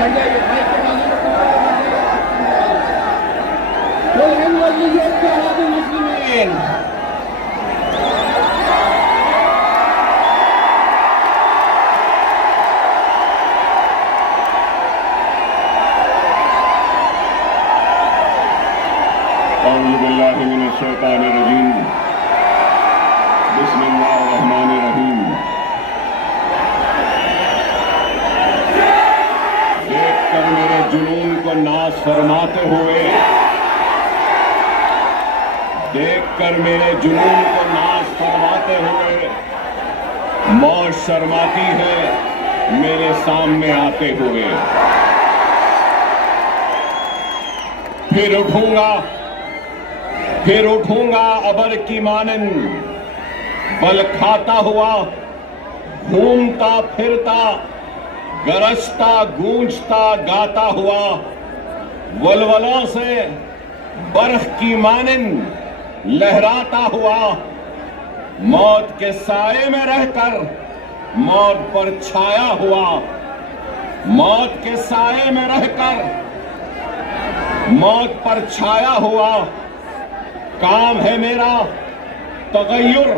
हट जाइए भाई के बाजू मुस्लिमीन। औज़ु बिल्लाहि मिनश शैतानिर रजीम। बिस्मिल्लाहिर्रहमानिर्रहीम। देखकर मेरे जुनून को नाज़ फरमाते हुए, देखकर मेरे जुनून को नाज़ फरमाते हुए मौत शर्माती है मेरे सामने आते हुए। फिर उठूंगा अबर की मानंद, बल खाता हुआ, घूमता फिरता, गरजता गूंजता गाता हुआ, वलवलों से बर्फ की मानंद लहराता हुआ, मौत के साए में रहकर मौत पर छाया हुआ, मौत के साए में रहकर मौत पर छाया हुआ। काम है मेरा तगय्युर,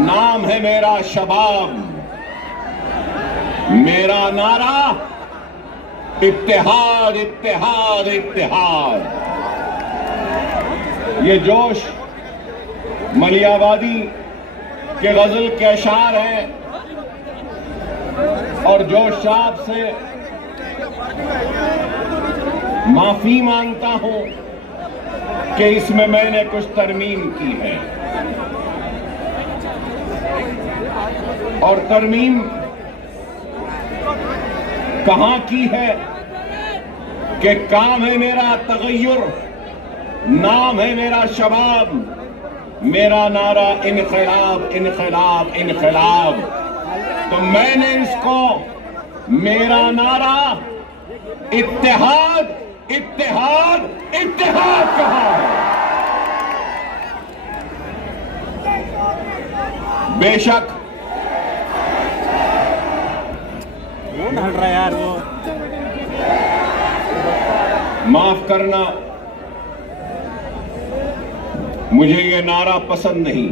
नाम है मेरा शबाब, मेरा नारा इत्तेहाद इत्तेहाद इत्तेहाद। ये जोश मलियाबादी के गजल के अशार हैं और जोश साहब से माफी मांगता हूं कि इसमें मैंने कुछ तरमीम की है। और तरमीम कहां की है कि काम है मेरा तगय्युर, नाम है मेरा शबाब, मेरा नारा इनकलाब इनकलाब इनकलाब। तो मैंने इसको मेरा नारा इत्तेहाद इत्तेहाद इत्तेहाद कहा है। बेशक हट रहा यार वो, माफ करना, मुझे ये नारा पसंद नहीं।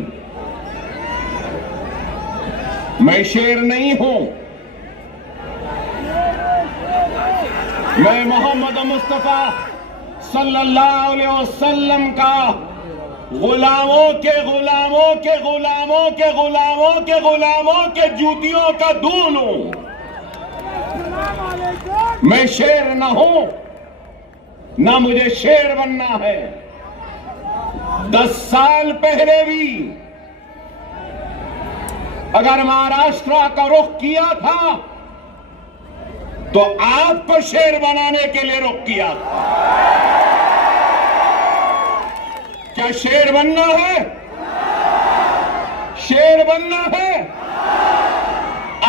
मैं शेर नहीं हूं, मैं मोहम्मद मुस्तफा सल्लल्लाहु अलैहि वसल्लम का गुलामों के गुलामों के गुलामों के गुलामों के गुलामों के जूतियों का दून हूं। मैं शेर न हूं, ना मुझे शेर बनना है। 10 साल पहले भी अगर महाराष्ट्र का रुख किया था तो आपको शेर बनाने के लिए रुख किया था। क्या शेर बनना है? शेर बनना है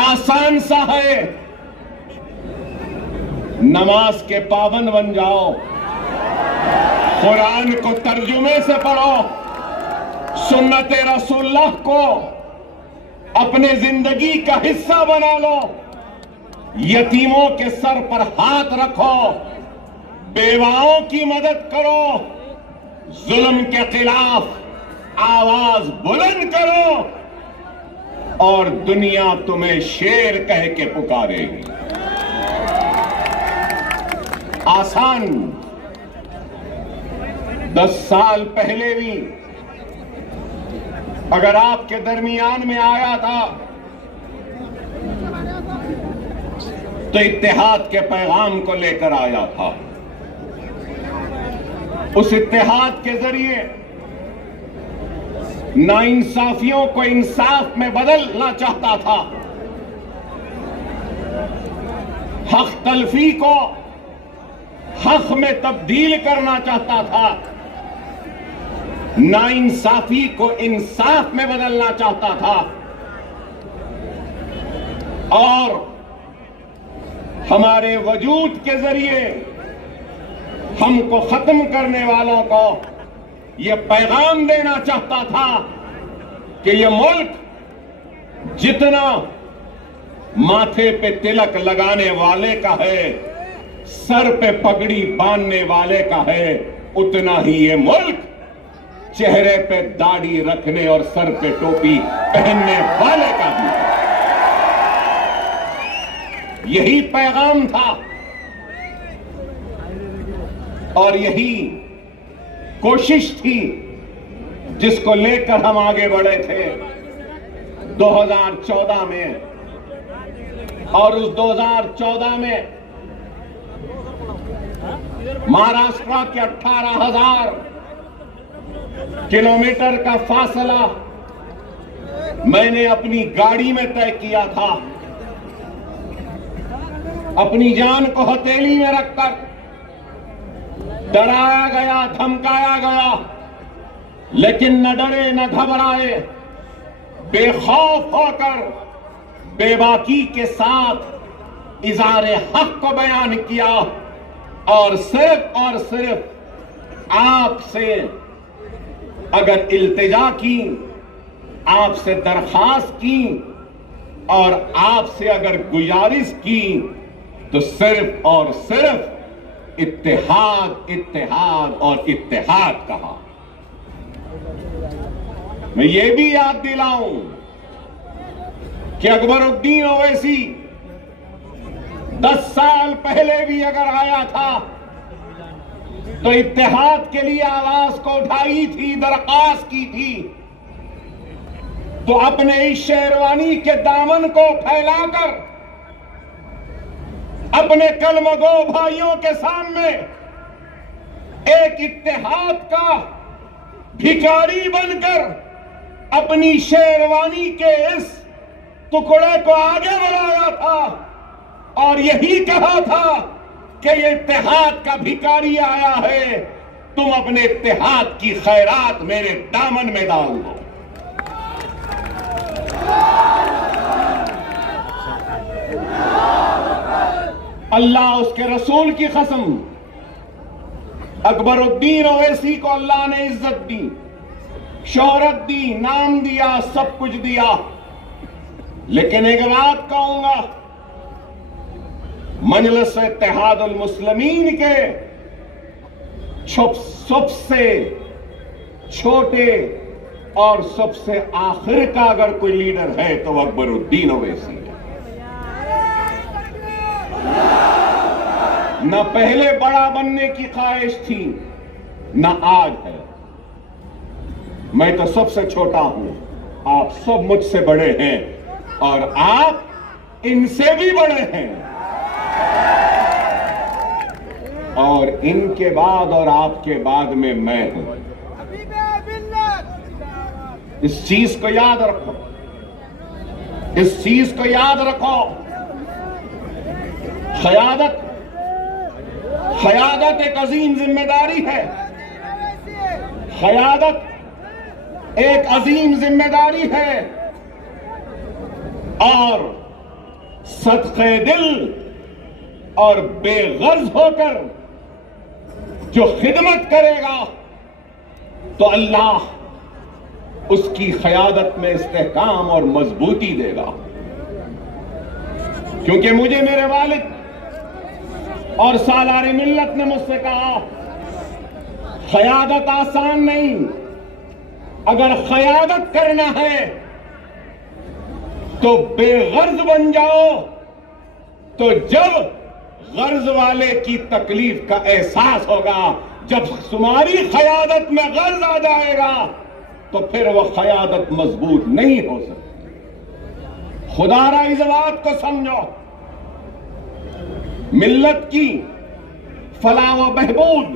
आसान सा है। नमाज के पाबंद बन जाओ, कुरान को तर्जुमे से पढ़ो, सुन्नत रसूलुल्लाह को अपने जिंदगी का हिस्सा बना लो, यतीमों के सर पर हाथ रखो, बेवाओं की मदद करो, जुल्म के खिलाफ आवाज बुलंद करो और दुनिया तुम्हें शेर कह के पुकारेगी। आसान 10 साल पहले भी अगर आपके दरमियान में आया था तो इत्तेहाद के पैगाम को लेकर आया था। उस इत्तेहाद के जरिए नाइंसाफियों को इंसाफ में बदलना चाहता था, हक तलफी को हक में तब्दील करना चाहता था, नाइंसाफी को इंसाफ में बदलना चाहता था और हमारे वजूद के जरिए हमको खत्म करने वालों को यह पैगाम देना चाहता था कि यह मुल्क जितना माथे पे तिलक लगाने वाले का है, सर पे पगड़ी बांधने वाले का है, उतना ही ये मुल्क चेहरे पे दाढ़ी रखने और सर पे टोपी पहनने वाले का भी है। यही पैगाम था और यही कोशिश थी जिसको लेकर हम आगे बढ़े थे 2014 में। और उस 2014 में महाराष्ट्र के 18,000 किलोमीटर का फासला मैंने अपनी गाड़ी में तय किया था, अपनी जान को हथेली में रखकर। डराया गया, धमकाया गया, लेकिन न डरे न घबराए, बेखौफ होकर बेबाकी के साथ इज़ारे हक को बयान किया और सिर्फ आपसे अगर इल्तिजा की, आपसे दरखास्त की और आपसे अगर गुजारिश की तो सिर्फ और सिर्फ इत्तेहाद, इत्तेहाद और इत्तेहाद कहा। मैं ये भी याद दिलाऊं कि अकबरुद्दीन ओवैसी 10 साल पहले भी अगर आया था तो इत्तेहाद के लिए आवाज को उठाई थी, दरखास्त की थी, तो अपने इस शेरवानी के दामन को फैलाकर अपने कलमगो भाइयों के सामने एक इत्तेहाद का भिखारी बनकर अपनी शेरवानी के इस टुकड़े को आगे बढ़ाया था और यही कहा था कि ये इत्तेहाद का भिखारी आया है, तुम अपने इत्तेहाद की खैरात मेरे दामन में डाल दो। अल्लाह उसके रसूल की कसम, अकबरुद्दीन ओवैसी को अल्लाह ने इज्जत दी, शोहरत दी, नाम दिया, सब कुछ दिया। लेकिन एक बात कहूंगा, मजलिस इत्तेहादुल मुस्लिमीन के सबसे छोटे और सबसे आखिर का अगर कोई लीडर है तो अकबरुद्दीन ओवैसी है। न पहले बड़ा बनने की ख्वाहिश थी, न आज है। मैं तो सबसे छोटा हूं, आप सब मुझसे बड़े हैं और आप इनसे भी बड़े हैं। और इनके बाद और आपके बाद में मैं हूं। इस चीज को याद रखो, इस चीज को याद रखो। क़यादत एक अजीम जिम्मेदारी है। क़यादत एक अजीम जिम्मेदारी है और सदक़े दिल और बेगर्ज होकर जो खिदमत करेगा तो अल्लाह उसकी क़यादत में इस्तेहकाम और मजबूती देगा। क्योंकि मुझे मेरे वालिद और सालारे मिल्लत ने मुझसे कहा, क़यादत आसान नहीं, अगर क़यादत करना है तो बेगर्ज बन जाओ, तो जब गर्ज वाले की तकलीफ का एहसास होगा, जब तुम्हारी क़यादत में गर्ज आ जाएगा तो फिर वह क़यादत मजबूत नहीं हो सकती। खुदारा इस बात को समझो, मिल्लत की फलाह व बहबूद,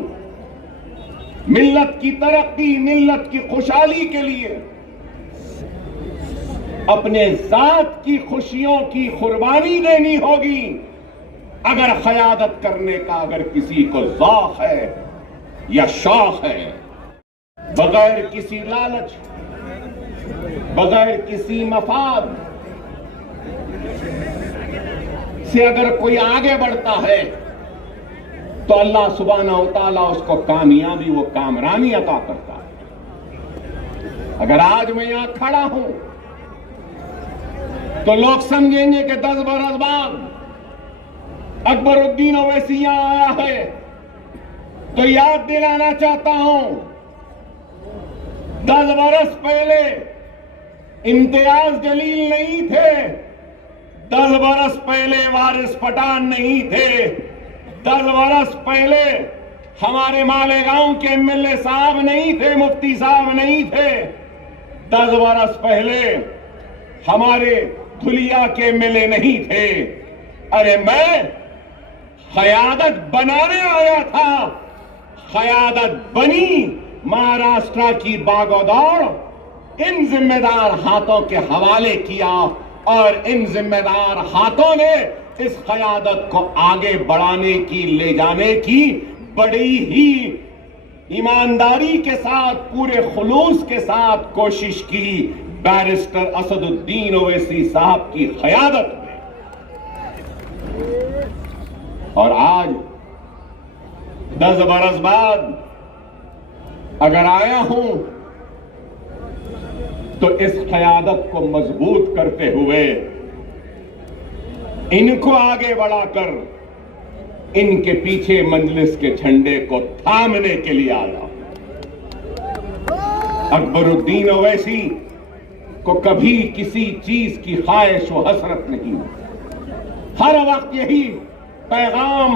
मिल्लत की तरक्की, मिल्लत की खुशहाली के लिए अपने जात की खुशियों की कुर्बानी देनी होगी। अगर क़यादत करने का अगर किसी को ज़ौक़ है या शौक़ है, बगैर किसी लालच, बगैर किसी मफाद से अगर कोई आगे बढ़ता है तो अल्लाह सुब्हानहू व तआला उसको कामयाबी, वो कामरानी अता करता है। अगर आज मैं यहां खड़ा हूं तो लोग समझेंगे कि 10 बरस बाद अकबरुद्दीन ओवैसी यहां आया है। तो याद दिलाना चाहता हूं, 10 बरस पहले इम्तियाज जलील नहीं थे, 10 बरस पहले वारिस पठान नहीं थे, 10 बरस पहले हमारे मालेगांव के एमएलए साहब नहीं थे, मुफ्ती साहब नहीं थे, 10 बरस पहले हमारे धुलिया के एमएलए नहीं थे। अरे मैं क़यादत बनाने आया था, क़यादत बनी, महाराष्ट्र की बागोदौड़ इन जिम्मेदार हाथों के हवाले किया और इन जिम्मेदार हाथों ने इस क़यादत को आगे बढ़ाने की, ले जाने की बड़ी ही ईमानदारी के साथ, पूरे खुलूस के साथ कोशिश की बैरिस्टर असदुद्दीन ओवैसी साहब की क़यादत में। और आज 10 बरस बाद अगर आया हूं तो इस क़यादत को मजबूत करते हुए इनको आगे बढ़ाकर इनके पीछे मजलिस के झंडे को थामने के लिए आया। अकबरुद्दीन ओवैसी को कभी किसी चीज की ख्वाहिश व हसरत नहीं, हर वक्त यही पैगाम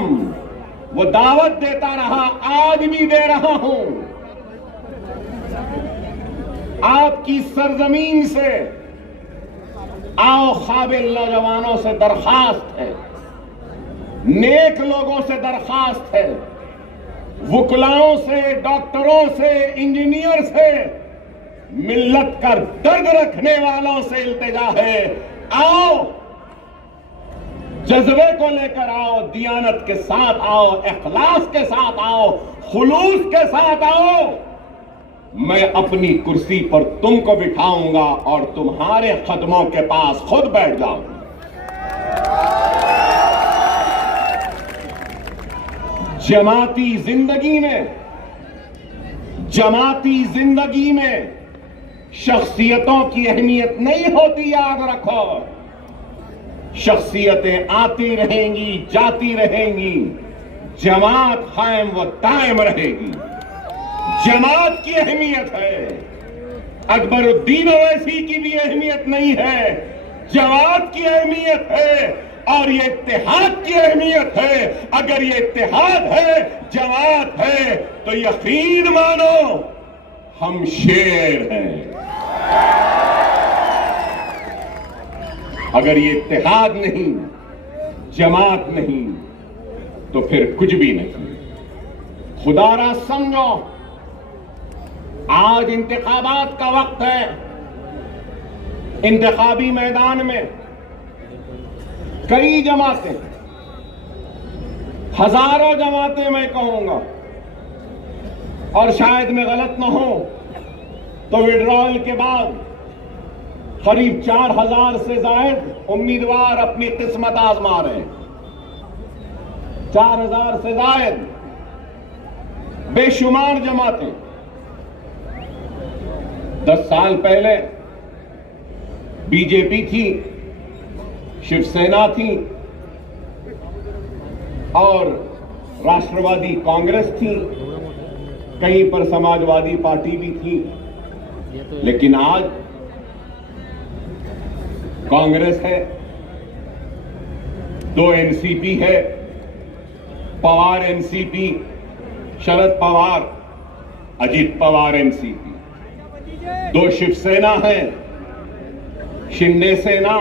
वो दावत देता रहा, आज भी दे रहा हूं। आपकी सरजमीन से आओ, काबिल नौजवानों से दरखास्त है, नेक लोगों से दरखास्त है, वुकलाओं से, डॉक्टरों से, इंजीनियर से, मिल्लत का दर्द रखने वालों से इल्तिजा है, आओ, जज्बे को लेकर आओ, दियानत के साथ आओ, इखलास के साथ आओ, खुलूस के साथ आओ। मैं अपनी कुर्सी पर तुमको बिठाऊंगा और तुम्हारे कदमों के पास खुद बैठ जाऊंगा। जमाती जिंदगी में शख्सियतों की अहमियत नहीं होती, याद रखो। शख्सियतें आती रहेंगी, जाती रहेंगी, जमात कायम व दायम रहेगी। जमात की अहमियत है, अकबरुद्दीन ओवैसी की भी अहमियत नहीं है, जमात की अहमियत है और ये इत्तेहाद की अहमियत है। अगर ये इत्तेहाद है, जमात है, तो यकीन मानो हम शेर हैं। अगर ये इत्तेहाद नहीं, जमात नहीं, तो फिर कुछ भी नहीं। खुदारा समझो, आज इंतखाबात का वक्त है। इंतखाबी मैदान में कई जमातें, हजारों जमातें मैं कहूंगा, और शायद मैं गलत न हो तो विड्रॉल के बाद करीब 4000 से जायद उम्मीदवार अपनी किस्मत आजमा रहे हैं। 4000 से जायद बेशुमार जमातें। 10 साल पहले बीजेपी थी, शिवसेना थी और राष्ट्रवादी कांग्रेस थी, कहीं पर समाजवादी पार्टी भी थी। लेकिन आज कांग्रेस है, 2 एनसीपी है, पवार एनसीपी, शरद पवार, अजित पवार एनसीपी, 2 शिवसेना है, शिंदे सेना,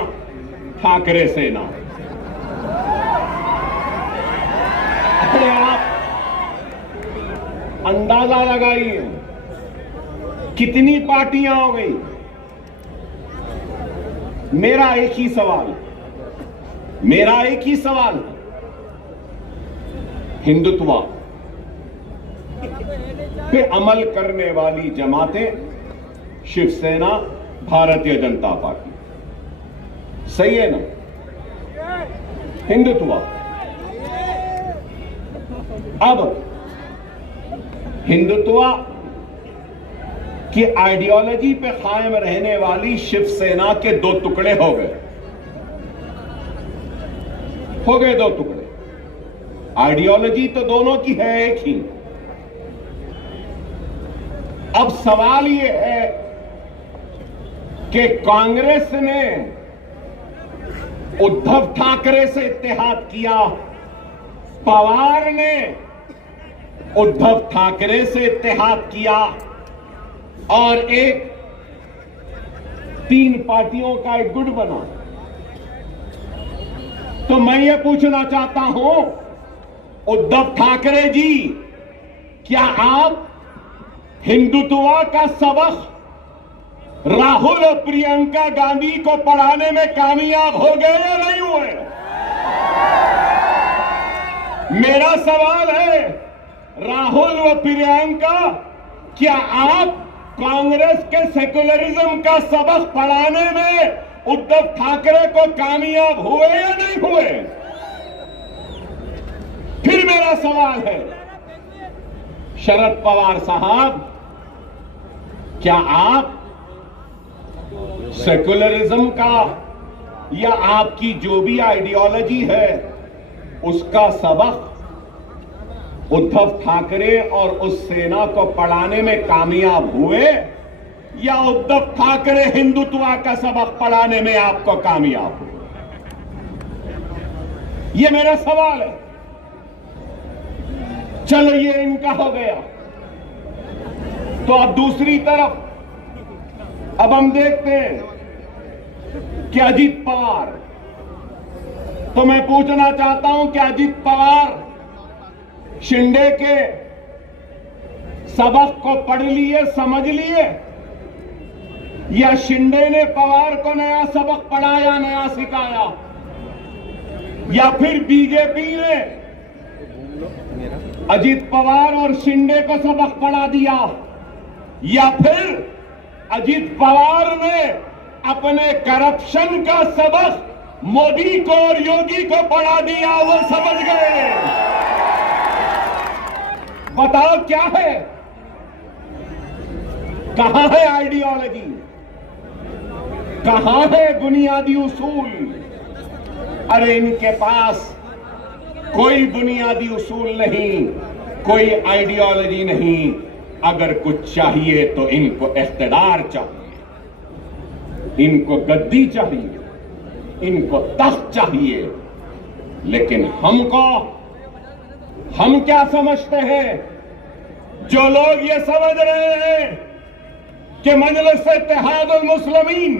ठाकरे सेना। अरे आप अंदाजा लगाइए कितनी पार्टियां हो गई। मेरा एक ही सवाल, हिंदुत्व पे अमल करने वाली जमातें, शिवसेना, भारतीय जनता पार्टी, सही है ना? हिंदुत्व। अब हिंदुत्व की आइडियोलॉजी पे कायम रहने वाली शिवसेना के 2 टुकड़े हो गए। हो गए दो टुकड़े। आइडियोलॉजी तो दोनों की है एक ही। अब सवाल यह है कि कांग्रेस ने उद्धव ठाकरे से इत्तेहाद किया, पवार ने उद्धव ठाकरे से इत्तेहाद किया और एक 3 पार्टियों का एक गुट बना। तो मैं ये पूछना चाहता हूं, उद्धव ठाकरे जी, क्या आप हिंदुत्व का सबक राहुल और प्रियंका गांधी को पढ़ाने में कामयाब हो गए या नहीं हुए? मेरा सवाल है, राहुल व प्रियंका, क्या आप कांग्रेस के सेकुलरिज्म का सबक पढ़ाने में उद्धव ठाकरे को कामयाब हुए या नहीं हुए? फिर मेरा सवाल है, शरद पवार साहब, क्या आप सेकुलरिज्म का या आपकी जो भी आइडियोलॉजी है उसका सबक उद्धव ठाकरे और उस सेना को पढ़ाने में कामयाब हुए या उद्धव ठाकरे हिंदुत्व का सबक पढ़ाने में आपको कामयाब हुए? यह मेरा सवाल है। चलो ये इनका हो गया। तो अब दूसरी तरफ अब हम देखते हैं कि अजीत पवार, तो मैं पूछना चाहता हूं कि अजीत पवार शिंदे के सबक को पढ़ लिए, समझ लिए, या शिंदे ने पवार को नया सबक पढ़ाया, नया सिखाया, या फिर बीजेपी ने अजीत पवार और शिंदे को सबक पढ़ा दिया, या फिर अजीत पवार ने अपने करप्शन का सबक मोदी को और योगी को पढ़ा दिया, वो समझ गए। बताओ क्या है, कहां है आइडियोलॉजी, कहां है बुनियादी उसूल? अरे इनके पास कोई बुनियादी उसूल नहीं, कोई आइडियोलॉजी नहीं। अगर कुछ चाहिए तो इनको इख्तिदार चाहिए, इनको गद्दी चाहिए, इनको तख्त चाहिए। लेकिन हम क्या समझते हैं? जो लोग ये समझ रहे हैं कि मजलिस इत्तेहादुल मुस्लिमीन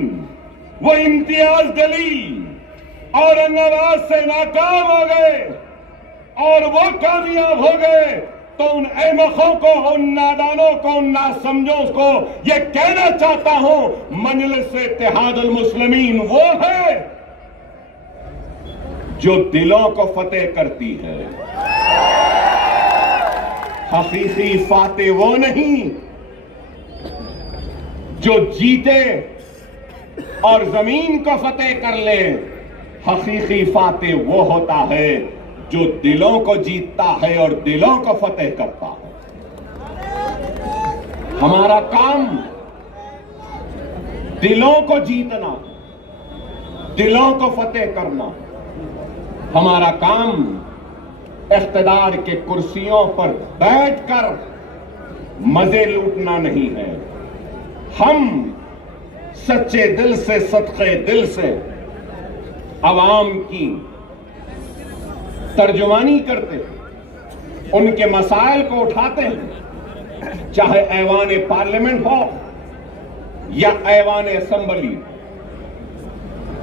वो इम्तियाज दलील औरंगाबाद से नाकाम हो गए और वो कामयाब हो गए, तो उन अहमकों को, उन नादानों को, उन नासमझों को ये कहना चाहता हूं, मजलिस इत्तेहादुल मुस्लिमीन वो है जो दिलों को फतेह करती है। हकीकी फातेह वो नहीं जो जीते और जमीन को फतेह कर ले। हकीकी फातेह वो होता है जो दिलों को जीतता है और दिलों को फतेह करता है। हमारा काम दिलों को जीतना, दिलों को फतेह करना। हमारा काम इख्तिदार के कुर्सियों पर बैठकर मजे लूटना नहीं है। हम सच्चे दिल से, सदके दिल से अवाम की तर्जुमानी करते हैं, उनके मसाइल को उठाते हैं, चाहे ऐवान पार्लियामेंट हो या ऐवान असेंबली।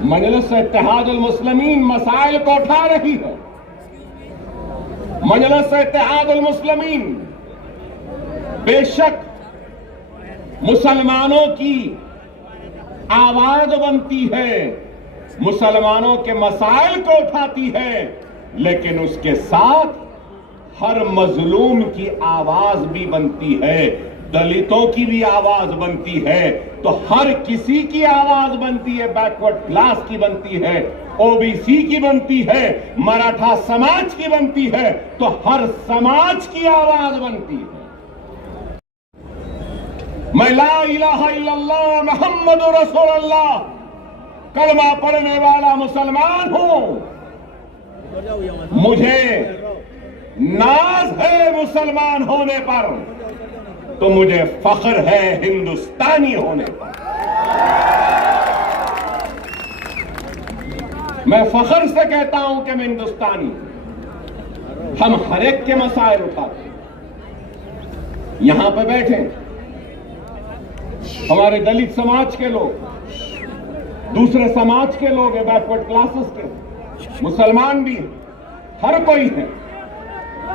मजलिस इत्तेहादुल मुस्लिमीन मसाइल को उठा रही है। मजलिस इत्तेहादुल मुस्लिमीन बेशक मुसलमानों की आवाज बनती है, मुसलमानों के मसाइल को उठाती है, लेकिन उसके साथ हर मजलूम की आवाज भी बनती है, दलितों की भी आवाज बनती है, तो हर किसी की आवाज बनती है। बैकवर्ड क्लास की बनती है, ओबीसी की बनती है, मराठा समाज की बनती है, तो हर समाज की आवाज बनती है। मैं ला इलाहा इल्लल्लाह मुहम्मदुर रसूलुल्लाह कलमा पढ़ने वाला मुसलमान हूं। मुझे नाज है मुसलमान होने पर, तो मुझे फख्र है हिंदुस्तानी होने पर। मैं फख्र से कहता हूं कि मैं हिंदुस्तानी हूं। हम हर एक के मसाइल उठाते हैं। यहां पे बैठे हमारे दलित समाज के लोग, दूसरे समाज के लोग हैं, बैकवर्ड क्लासेस के, मुसलमान भी हैं, हर कोई है।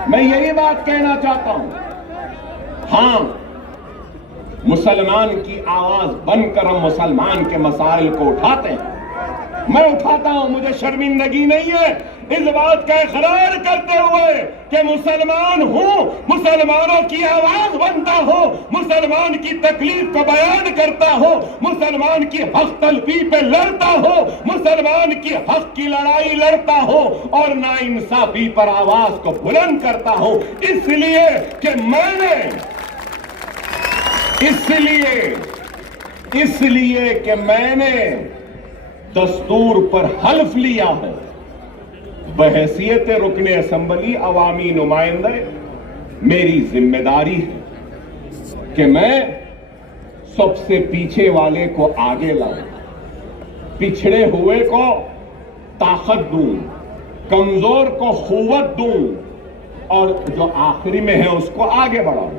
मैं यही बात कहना चाहता हूं, हां, मुसलमान की आवाज बनकर हम मुसलमान के मसाइल को उठाते हैं। मैं उठाता हूं, मुझे शर्मिंदगी नहीं है इस बात का इकरार करते हुए कि मुसलमान हूं, मुसलमानों की आवाज बनता हूं, मुसलमान की तकलीफ को बयान करता हूं, मुसलमान की हक तलबी पे लड़ता हूं, मुसलमान की हक की लड़ाई लड़ता हूं और नाइंसाफी पर आवाज को बुलंद करता हूं। इसलिए कि मैंने इसलिए कि मैंने दस्तूर पर हल्फ लिया है, बहैसियत रुकने असेंबली अवामी नुमाइंदे मेरी जिम्मेदारी है कि मैं सबसे पीछे वाले को आगे लाऊं, पिछड़े हुए को ताकत दूं, कमजोर को कुव्वत दूं और जो आखिरी में है उसको आगे बढ़ाऊं।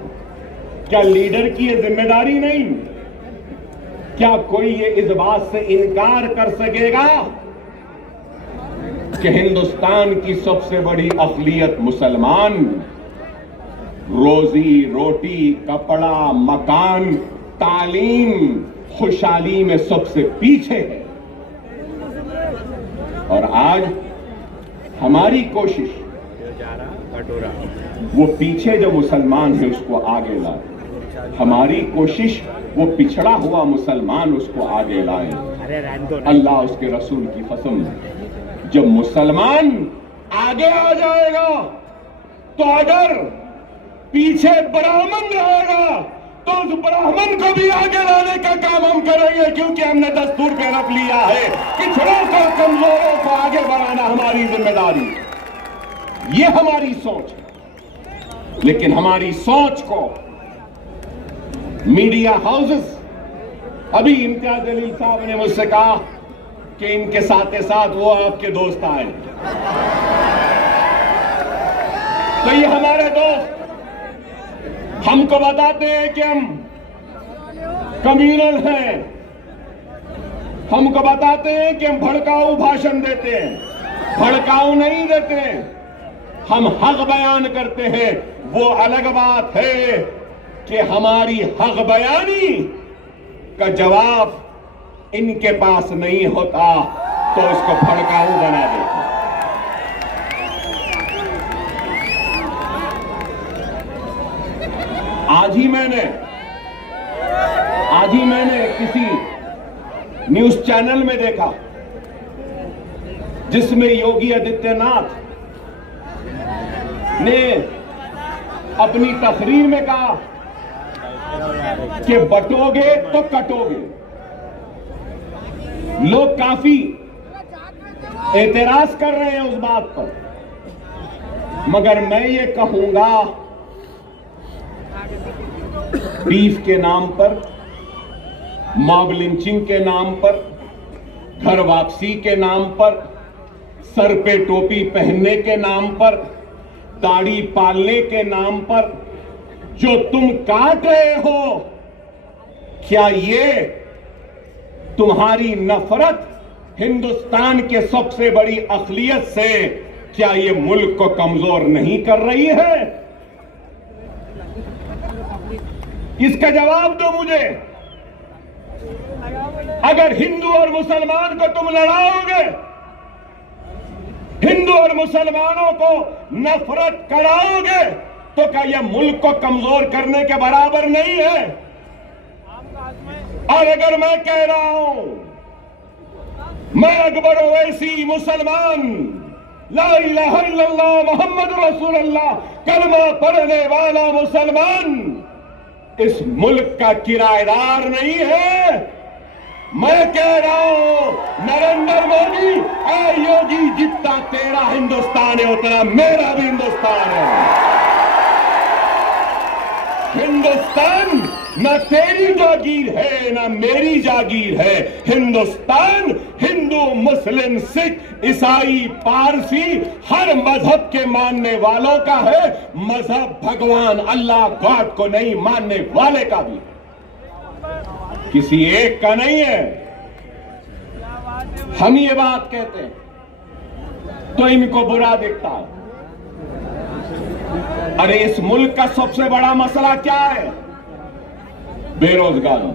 क्या लीडर की ये जिम्मेदारी नहीं? क्या कोई ये इस बात से इनकार कर सकेगा कि हिंदुस्तान की सबसे बड़ी अक़लियत मुसलमान रोजी रोटी, कपड़ा, मकान, तालीम, खुशहाली में सबसे पीछे है? और आज हमारी कोशिश वो पीछे जो मुसलमान है उसको आगे लाए, हमारी कोशिश वो पिछड़ा हुआ मुसलमान उसको आगे लाए। अल्लाह उसके रसूल की कसम, जब मुसलमान आगे आ जाएगा तो अगर पीछे ब्राह्मण रहेगा तो उस ब्राह्मण को भी आगे लाने का काम हम करेंगे, क्योंकि हमने दस्तूर पे रख लिया है पिछड़ों को, कमजोरों को आगे बढ़ाना हमारी जिम्मेदारी। ये हमारी सोच है, लेकिन हमारी सोच को मीडिया हाउसेस, अभी इम्तियाज जलील साहब ने मुझसे कहा कि इनके साथ साथ वो आपके दोस्त आए, तो ये हमारे दोस्त हमको बताते हैं कि हम कम्युनल हैं, हमको बताते हैं कि हम भड़काऊ भाषण देते हैं। भड़काऊ नहीं देते, हम हक बयान करते हैं। वो अलग बात है कि हमारी हक बयानी का जवाब इनके पास नहीं होता तो इसको भड़काऊ बना देते। आज ही मैंने किसी न्यूज चैनल में देखा जिसमें योगी आदित्यनाथ ने अपनी तकरीर में कहा कि बटोगे तो कटोगे। लोग काफी एतराज कर रहे हैं उस बात पर, मगर मैं ये कहूंगा, बीफ के नाम पर, मॉब लिंचिंग के नाम पर, घर वापसी के नाम पर, सर पे टोपी पहनने के नाम पर, दाढ़ी पालने के नाम पर जो तुम काट रहे हो, क्या ये तुम्हारी नफरत हिंदुस्तान के सबसे बड़ी अक़लियत से, क्या ये मुल्क को कमजोर नहीं कर रही है? इसका जवाब दो मुझे। अगर हिंदू और मुसलमान को तुम लड़ाओगे, हिंदू और मुसलमानों को नफरत कराओगे, तो क्या यह मुल्क को कमजोर करने के बराबर नहीं है? और अगर मैं कह रहा हूं, मैं अकबर ओवैसी मुसलमान, ला इलाहा इल्लल्लाह मोहम्मद रसूलुल्लाह कलमा पढ़ने वाला मुसलमान, इस मुल्क का किराएदार नहीं है, मैं कह रहा हूं नरेंद्र मोदी, ऐ योगी, जितना तेरा हिंदुस्तान है उतना मेरा भी हिंदुस्तान है। हिंदुस्तान न तेरी जागीर है न मेरी जागीर है। हिंदुस्तान हिंदू, मुस्लिम, सिख, ईसाई, पारसी हर मजहब के मानने वालों का है। मजहब भगवान अल्लाह गॉड को नहीं मानने वाले का भी, किसी एक का नहीं है। हम ये बात कहते हैं तो इनको बुरा दिखता है। अरे इस मुल्क का सबसे बड़ा मसला क्या है? बेरोजगारी।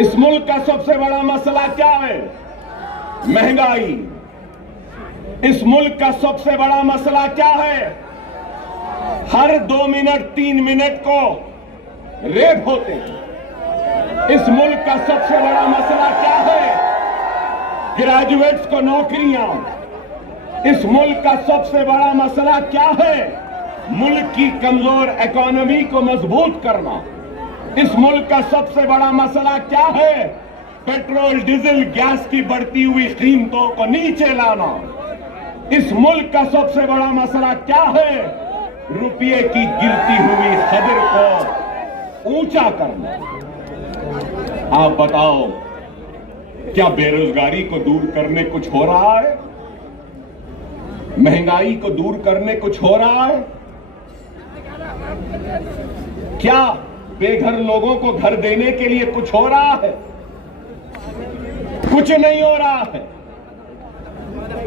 इस मुल्क का सबसे बड़ा मसला क्या है? महंगाई। इस मुल्क का सबसे बड़ा मसला क्या है? हर 2 मिनट 3 मिनट को रेप होते हैं। इस मुल्क का सबसे बड़ा मसला क्या है? ग्रेजुएट्स को नौकरियां। इस मुल्क का सबसे बड़ा मसला क्या है? मुल्क की कमजोर इकोनॉमी को मजबूत करना। इस मुल्क का सबसे बड़ा मसला क्या है? पेट्रोल, डीजल, गैस की बढ़ती हुई कीमतों को नीचे लाना। इस मुल्क का सबसे बड़ा मसला क्या है? रुपये की गिरती हुई कदर को ऊंचा करना। आप बताओ, क्या बेरोजगारी को दूर करने कुछ हो रहा है? महंगाई को दूर करने कुछ हो रहा है? क्या बेघर लोगों को घर देने के लिए कुछ हो रहा है? कुछ नहीं हो रहा है।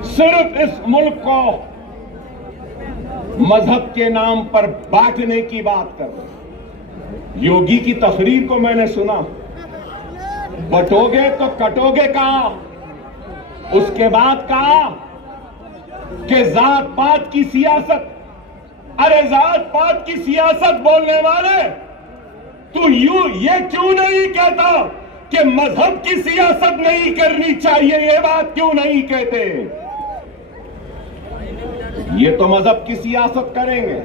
सिर्फ इस मुल्क को मजहब के नाम पर बांटने की बात कर रहे। योगी की तकरीर को मैंने सुना, बटोगे तो कटोगे कहां? उसके बाद कहा कि जात पात की सियासत। अरे जात पात की सियासत बोलने वाले, तू ये क्यों नहीं कहता कि मजहब की सियासत नहीं करनी चाहिए? ये बात क्यों नहीं कहते? ये तो मजहब की सियासत करेंगे,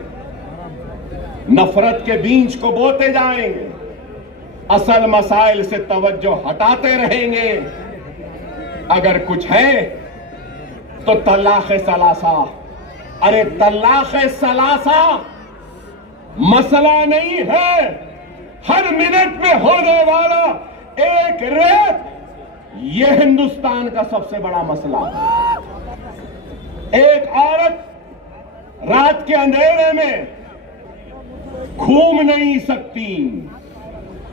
नफरत के बीज को बोते जाएंगे, असल मसाइल से तवज्जो हटाते रहेंगे। अगर कुछ है तो तलाक़ सलासा। अरे तलाक़ सलासा मसला नहीं है, हर मिनट में होने वाला एक रेप, यह हिंदुस्तान का सबसे बड़ा मसला है। एक औरत रात के अंधेरे में घूम नहीं सकती,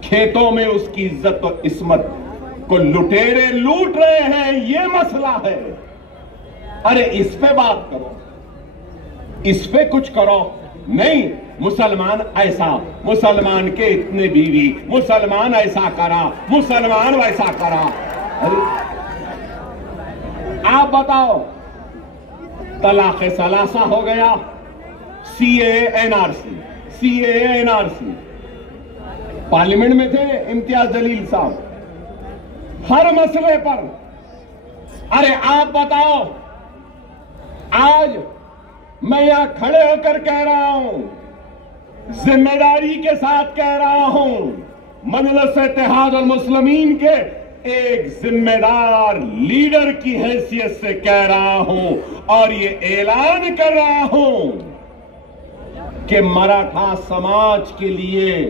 खेतों में उसकी इज्जत और इस्मत को लुटेरे लूट रहे हैं, यह मसला है। अरे इस पे बात करो, इस पे कुछ करो। नहीं, मुसलमान ऐसा, मुसलमान के इतने बीवी, मुसलमान ऐसा करा, मुसलमान वैसा करा। अरे आप बताओ, तलाक़ सलासा हो गया, CAA NRC, CAA NRC. Parliament में थे इम्तियाज जलील साहब, हर मसले पर। अरे आप बताओ, आज मैं यहां खड़े होकर कह रहा हूं, जिम्मेदारी के साथ कह रहा हूं, मजलिस इत्तेहाद और मुस्लिमीन के एक जिम्मेदार लीडर की हैसियत से कह रहा हूं और ये ऐलान कर रहा हूं कि मराठा समाज के लिए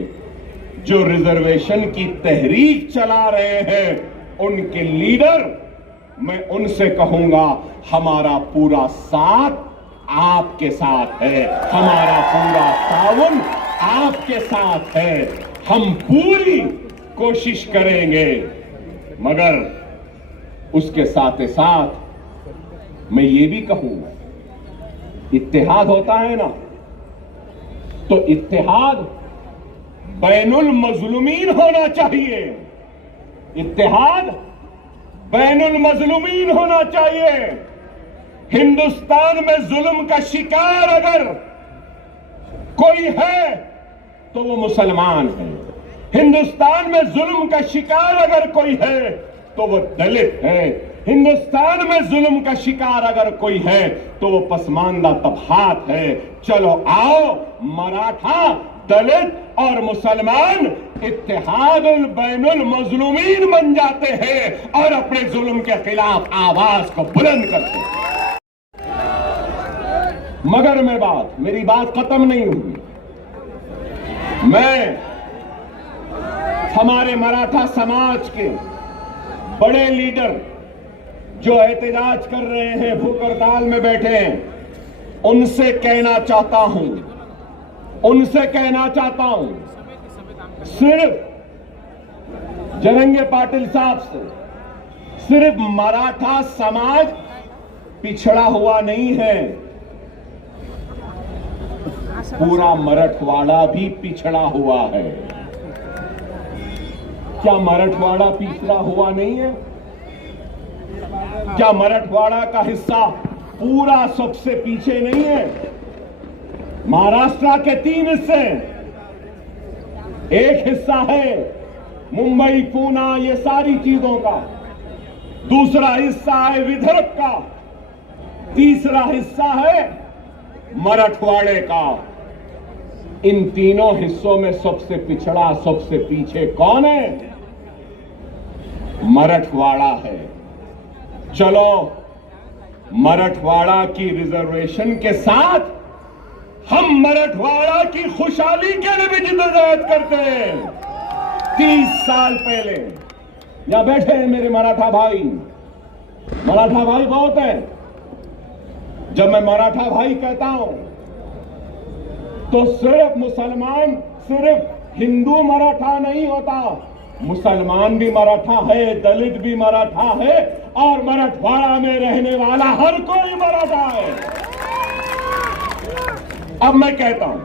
जो रिजर्वेशन की तहरीक चला रहे हैं, उनके लीडर, मैं उनसे कहूंगा, हमारा पूरा साथ आपके साथ है, हमारा पूरा ताउन आपके साथ है। हम पूरी कोशिश करेंगे, मगर उसके साथ साथ मैं ये भी कहूंगा, इत्तेहाद होता है ना, तो इत्तेहाद बैनुल मजलूमीन होना चाहिए। इत्तेहाद बैनुल मजलूमीन होना चाहिए। हिंदुस्तान में जुल्म का शिकार अगर कोई है तो वो मुसलमान है। हिंदुस्तान में जुल्म का शिकार अगर कोई है तो वो दलित है। हिंदुस्तान में जुल्म का शिकार अगर कोई है तो वो पसमानदा तबकात है। चलो आओ, मराठा, दलित और मुसलमान इत्तेहादुल बैनुल मजलूमीन बन जाते हैं और अपने जुल्म के खिलाफ आवाज को बुलंद करते हैं। मगर मेरी बात खत्म नहीं हुई। मैं हमारे मराठा समाज के बड़े लीडर जो एहतजाज कर रहे हैं, भूख हड़ताल में बैठे हैं, उनसे कहना चाहता हूं सिर्फ जरंगे पाटिल साहब से, सिर्फ मराठा समाज पिछड़ा हुआ नहीं है, पूरा मराठवाड़ा भी पिछड़ा हुआ है। क्या मराठवाड़ा पिछड़ा हुआ नहीं है? क्या मराठवाड़ा का हिस्सा पूरा सबसे पीछे नहीं है? महाराष्ट्र के 3 हिस्से, एक हिस्सा है मुंबई, पूना, ये सारी चीजों का, दूसरा हिस्सा है विदर्भ का, तीसरा हिस्सा है मराठवाड़े का। इन तीनों हिस्सों में सबसे पिछड़ा, सबसे पीछे कौन है? मराठवाड़ा है। चलो मराठवाड़ा की रिजर्वेशन के साथ हम मराठवाड़ा की खुशहाली के लिए भी जिद्दोजहद करते हैं। 30 साल पहले यहां बैठे हैं मेरे मराठा भाई बहुत हैं। जब मैं मराठा भाई कहता हूं तो सिर्फ मुसलमान, सिर्फ हिंदू मराठा नहीं होता, मुसलमान भी मराठा है, दलित भी मराठा है और मराठवाड़ा में रहने वाला हर कोई मराठा है। अब मैं कहता हूं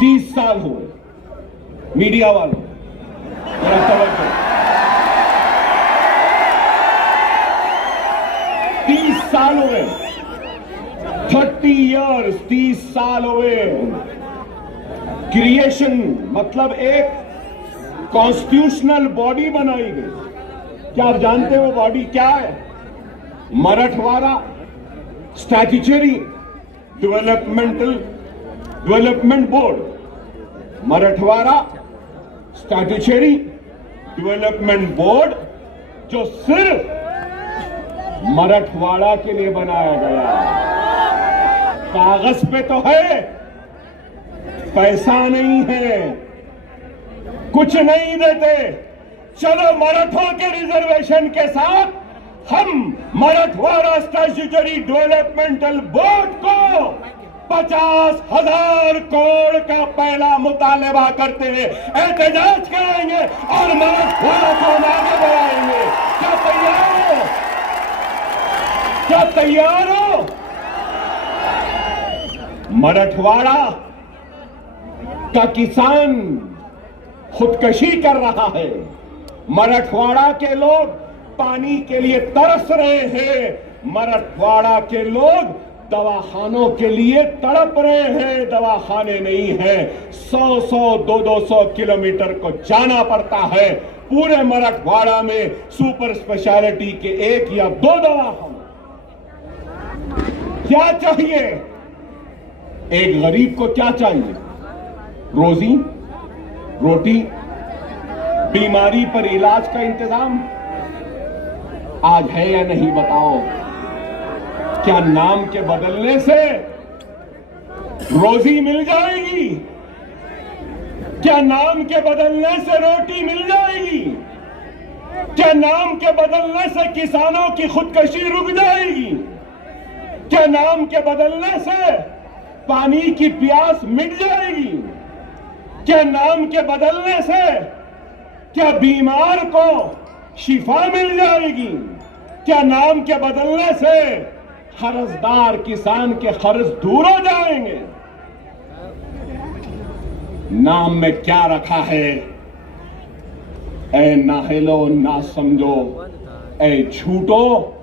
30 साल हुए, मीडिया वालों मेरा तवज्जो, 30 साल हुए, 30 इयर्स, 30 साल हुए। क्रिएशन मतलब एक कॉन्स्टिट्यूशनल बॉडी बनाई गई। क्या आप जानते हो बॉडी क्या है? Marathwada statutory development board, Marathwada statutory development board, जो सिर्फ मराठवाड़ा के लिए बनाया गया। कागज पे तो है, पैसा नहीं है, कुछ नहीं देते। चलो मराठों के रिजर्वेशन के साथ हम मराठवाड़ा स्टैट्यूटरी डेवलपमेंटल बोर्ड को 50,000 करोड़ का पहला मुतालबा करते हुए एहतजाज कराएंगे और मराठवाड़ा को आगे बढ़ाएंगे। क्या तैयार हो? क्या तैयार हो? मराठवाड़ा का किसान खुदकशी कर रहा है, मराठवाड़ा के लोग पानी के लिए तरस रहे हैं, मराठवाड़ा के लोग दवाखानों के लिए तड़प रहे हैं, दवाखाने नहीं है। 100-100, 200 किलोमीटर को जाना पड़ता है। पूरे मराठवाड़ा में सुपर स्पेशलिटी के 1 या 2 दवाखाने। क्या चाहिए? एक गरीब को क्या चाहिए? रोजी, रोटी, बीमारी पर इलाज का इंतजाम आज है या नहीं बताओ? क्या नाम के बदलने से रोजी मिल जाएगी? क्या नाम के बदलने से रोटी मिल जाएगी? क्या नाम के बदलने से किसानों की खुदकशी रुक जाएगी? क्या नाम के बदलने से पानी की प्यास मिट जाएगी? क्या नाम के बदलने से क्या बीमार को शिफा मिल जाएगी? क्या नाम के बदलने से कर्जदार किसान के कर्ज दूर हो जाएंगे? नाम में क्या रखा है? ऐ नाहिलो ना समझो, ऐ झूठो,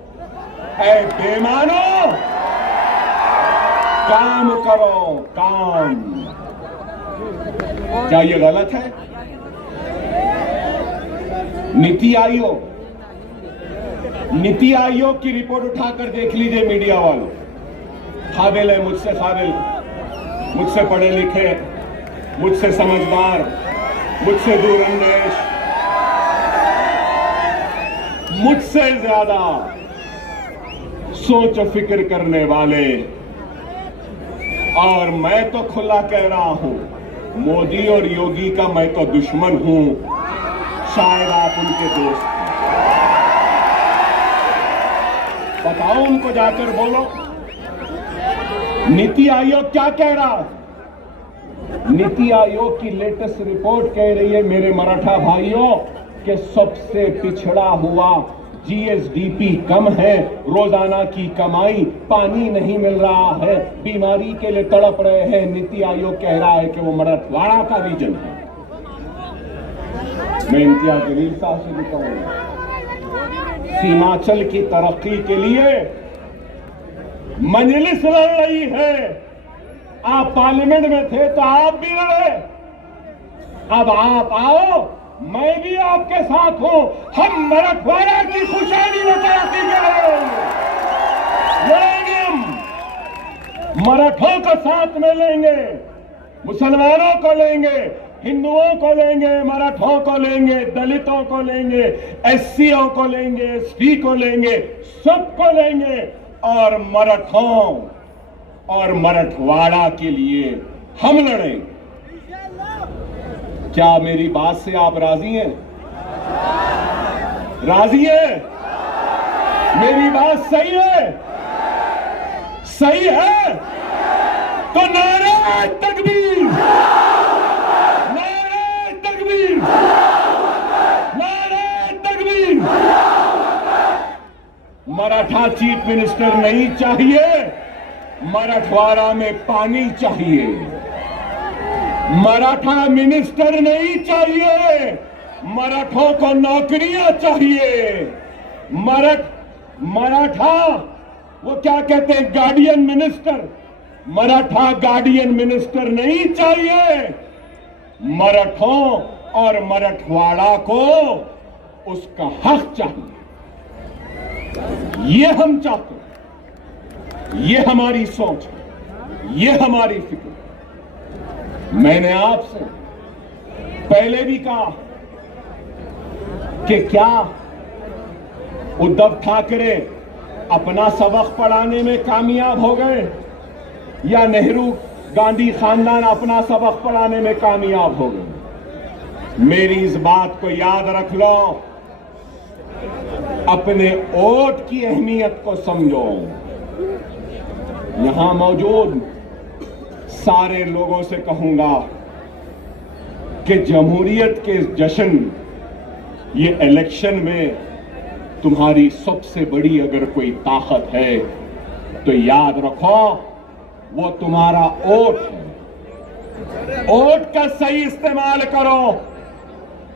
ऐ बेमानो, काम करो काम। क्या ये गलत है? नीति आयोग नीति आयोग की रिपोर्ट उठाकर देख लीजिए मीडिया वालों। काबिल है, मुझसे काबिल, मुझसे पढ़े लिखे, मुझसे समझदार, मुझसे दूरअंदेश, मुझसे ज्यादा सोच और फिक्र करने वाले। और मैं तो खुला कह रहा हूं, मोदी और योगी का मैं तो दुश्मन हूं, शायद आप उनके दोस्त हैं। बताओ उनको, जाकर बोलो नीति आयोग क्या कह रहा है। नीति आयोग की लेटेस्ट रिपोर्ट कह रही है मेरे मराठा भाइयों कि सबसे पिछड़ा हुआ जीएसडीपी कम है, रोजाना की कमाई, पानी नहीं मिल रहा है, बीमारी के लिए तड़प रहे हैं। नीति आयोग कह रहा है कि वो मराठवाड़ा का रीजन है। मैं इम्तियाज जलील साहब से भी कहूंगा, सीमांचल की तरक्की के लिए मजलिस लड़ रही है। आप पार्लियामेंट में थे तो आप भी लड़े, अब आप आओ, मैं भी आपके साथ हूं। हम मराठवाड़ा की खुशहाली में तरक्की लड़ेंगे, हम मराठों को साथ में लेंगे, मुसलमानों को लेंगे, हिंदुओं को लेंगे, मराठों को लेंगे, दलितों को लेंगे, एससीओ को लेंगे, एसटी को लेंगे, सबको लेंगे और मराठों और मराठवाड़ा के लिए हम लड़ेंगे। क्या मेरी बात से आप राजी हैं? राजी है? मेरी बात सही है? सही है तो नारे तकबीर, नारे तकबीर, नारे तकबीर। मराठा चीफ मिनिस्टर नहीं चाहिए, मराठवाड़ा में पानी चाहिए। मराठा मिनिस्टर नहीं चाहिए, मराठों को नौकरियां चाहिए। मराठा वो क्या कहते हैं, guardian minister, Maratha guardian minister नहीं चाहिए। मराठों और मराठवाड़ा को उसका हक चाहिए। ये हम चाहते हैं, ये हमारी सोच है, ये हमारी फिक्र। मैंने आपसे पहले भी कहा कि क्या उद्धव ठाकरे अपना सबक पढ़ाने में कामयाब हो गए या नेहरू गांधी खानदान अपना सबक पढ़ाने में कामयाब हो गए? मेरी इस बात को याद रख लो, अपने वोट की अहमियत को समझो। यहां मौजूद सारे लोगों से कहूंगा कि जमहूरियत के जश्न, ये इलेक्शन में तुम्हारी सबसे बड़ी अगर कोई ताकत है तो याद रखो वो तुम्हारा वोट है। वोट का सही इस्तेमाल करो।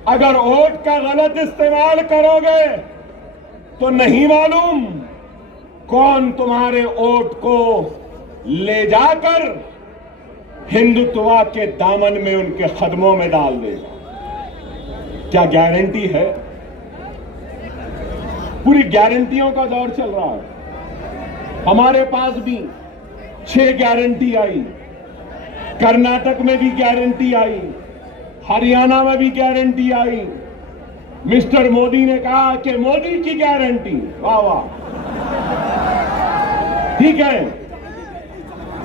अगर वोट का गलत इस्तेमाल करोगे तो नहीं मालूम कौन तुम्हारे वोट को ले जाकर हिंदुत्व के दामन में उनके कदमों में डाल देगा। क्या गारंटी है? पूरी गारंटियों का दौर चल रहा है। हमारे पास भी 6 गारंटी आई, कर्नाटक में भी गारंटी आई, हरियाणा में भी गारंटी आई। मिस्टर मोदी ने कहा कि मोदी की गारंटी, वाह वाह, ठीक है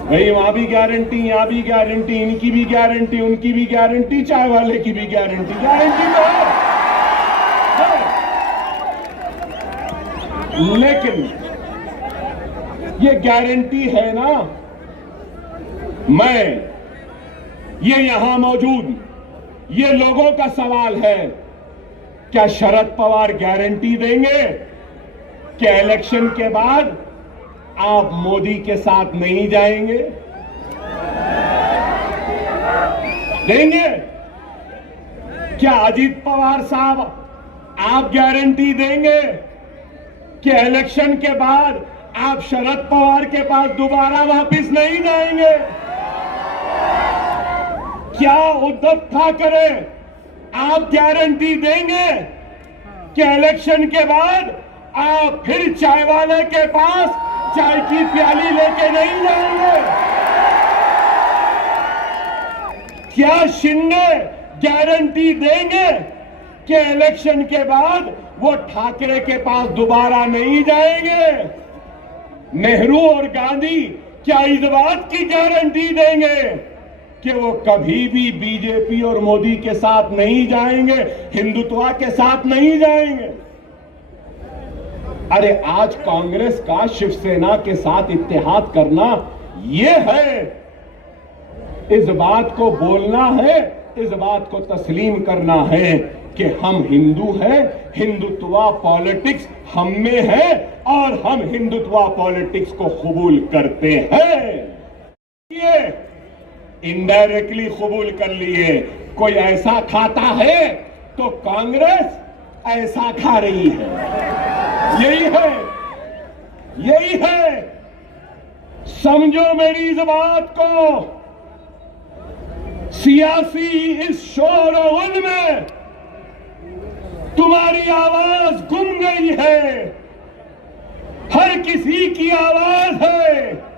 भाई, वहां भी गारंटी, यहां भी गारंटी, इनकी भी गारंटी, उनकी भी गारंटी, चाय वाले की भी गारंटी। गारंटी तो है, लेकिन ये गारंटी है ना, मैं ये यहां मौजूद ये लोगों का सवाल है, क्या शरद पवार गारंटी देंगे कि इलेक्शन के बाद आप मोदी के साथ नहीं जाएंगे? देंगे? क्या अजीत पवार साहब आप गारंटी देंगे कि इलेक्शन के बाद आप शरद पवार के पास दोबारा वापस नहीं जाएंगे? क्या उद्धव ठाकरे आप गारंटी देंगे कि इलेक्शन के बाद आप फिर चाय वाले के पास चाय की प्याली लेके नहीं जाएंगे? क्या शिंदे गारंटी देंगे कि इलेक्शन के बाद वो ठाकरे के पास दोबारा नहीं जाएंगे? नेहरू और गांधी क्या इस बात की गारंटी देंगे कि वो कभी भी बीजेपी और मोदी के साथ नहीं जाएंगे, हिंदुत्व के साथ नहीं जाएंगे? अरे आज कांग्रेस का शिवसेना के साथ इत्तेहाद करना ये है, इस बात को बोलना है, इस बात को तस्लीम करना है कि हम हिंदू हैं, हिंदुत्व पॉलिटिक्स हम में है और हम हिंदुत्व पॉलिटिक्स को कबूल करते हैं। ये इनडायरेक्टली कबूल कर लिए। कोई ऐसा खाता है तो कांग्रेस ऐसा खा रही है। यही है, यही है। समझो मेरी इस बात को। सियासी इस शोर और गुल में तुम्हारी आवाज गुम गई है। हर किसी की आवाज है।